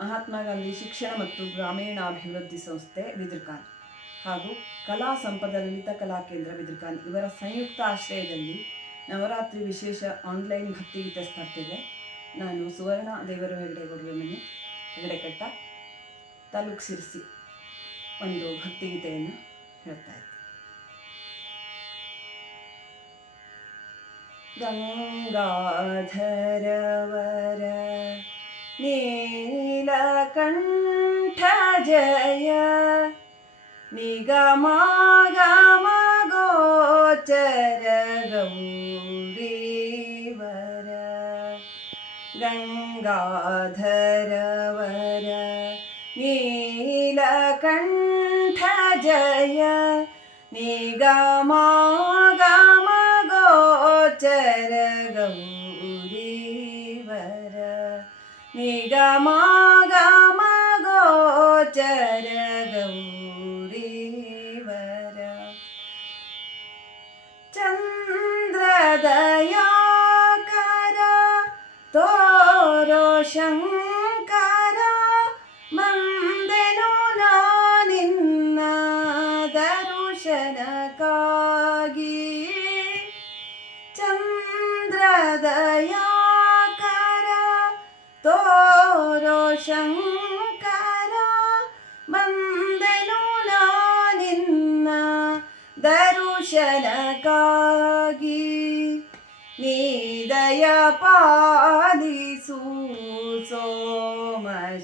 ಮಹಾತ್ಮ ಗಾಂಧಿ ಶಿಕ್ಷಣ ಮತ್ತು ಗ್ರಾಮೀಣಾಭಿವೃದ್ಧಿ ಸಂಸ್ಥೆ ಬಿದಿರ್ಕಾನ್ ಹಾಗೂ ಕಲಾ ಸಂಪದ ಲಲಿತ ಕಲಾ ಕೇಂದ್ರ ಬಿದಿರ್ಕಾನ್ ಇವರ ಸಂಯುಕ್ತ ಆಶ್ರಯದಲ್ಲಿ ನವರಾತ್ರಿ ವಿಶೇಷ ಆನ್ಲೈನ್ ಭಕ್ತಿಗೀತೆ ಸ್ಪರ್ಧೆಗೆ ನಾನು ಸುವರ್ಣ ದೇವರು ಹೆಗಡೆ ಕೊಡುವೆ ಮನೆ, ಹೆಗಡೆಕಟ್ಟ, ತಾಲೂಕು ಸಿರಿಸಿ ಒಂದು ಭಕ್ತಿಗೀತೆಯನ್ನು ಹೇಳ್ತಾ ಇದ್ದೆ. ಗಂಗಾಧರವರ ജയ നിഗമഗമഗോചരഗൗരീവര ഗംഗാധരവര നീലകണ്ഠ ജയ നിഗമഗമഗോചര ചരഗൗരീവര ചന്ദ്രദയാകര തോരോ ശങ്കര മന്ദനോ നിന്ന ദർശനകാഗി ചന്ദ്രദയാകര തോരോ ശങ്ക ದರುಶನಕ್ಕಾಗಿ ನೀದಯ ಪಾಲಿಸು ಸೋಮಶೇಖರ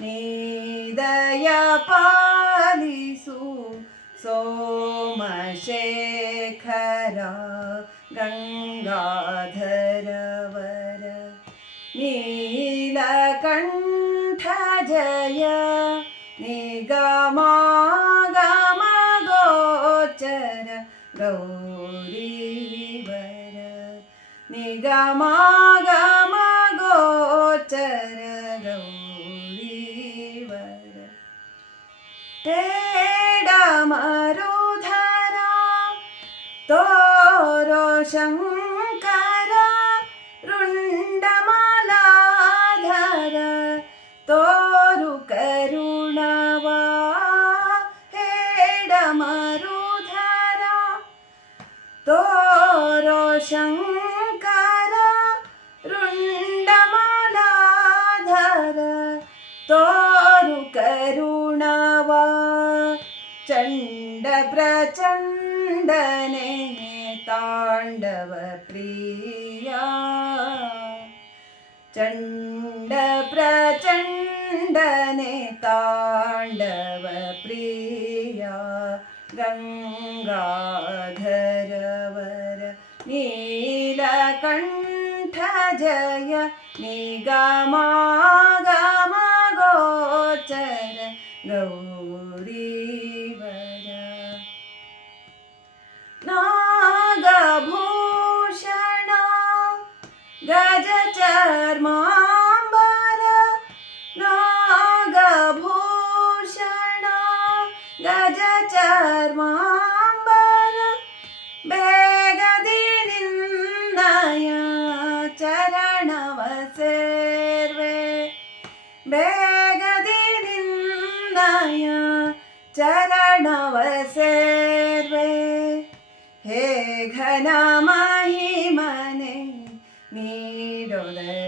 ನೀದಯ ಪಾಲಿಸು ಸೋಮಶೇಖರ ಗಂಗಾಧರವರ ನೀಲಕಂಠ ಜಯ ನಿಗಮಾಗಮ ഗൗരി വിവര നിഗമാഗമ ഗോചര ತೋರೋ ಶಂಕರ ರುಂಡಮಲಾಧರ ತೋರು ಕರುಣವ ಚಂಡ ಪ್ರಚಂಡನೆ ತಾಂಡವ ಪ್ರಿಯ ಚಂಡ ಪ್ರಚಂಡನೆ ತಾಂಡವ ಪ್ರಿಯ ಗಂಗಾಧರವರ नीलकण्ठ जय निगमागमगोचर गौरीवर। नागभूषण गज चर्मा ಬೇಗದಿ ನಿನ್ನಯ ಚರಣವ ಸೇರ್ವೆ ಹೇ ಘನ ಮಹಿಮನೆ ನೀಡೊದರುಶನ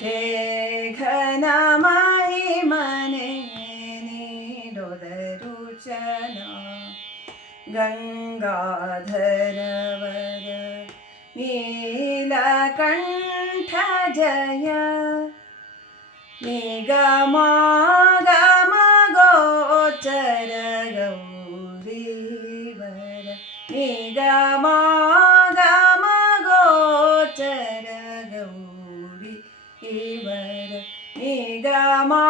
ಹೇ ಘನ ಮಹಿಮನೆ ನೀಡೊದರುಶನ ಗಂಗಾಧರವರ ನೀಲಕಂಠ ജയ. നിഗമാഗമഗോചര ഗൗരീവര നിഗമാഗമഗോചര ഗൗരി ഇവര നിഗമാ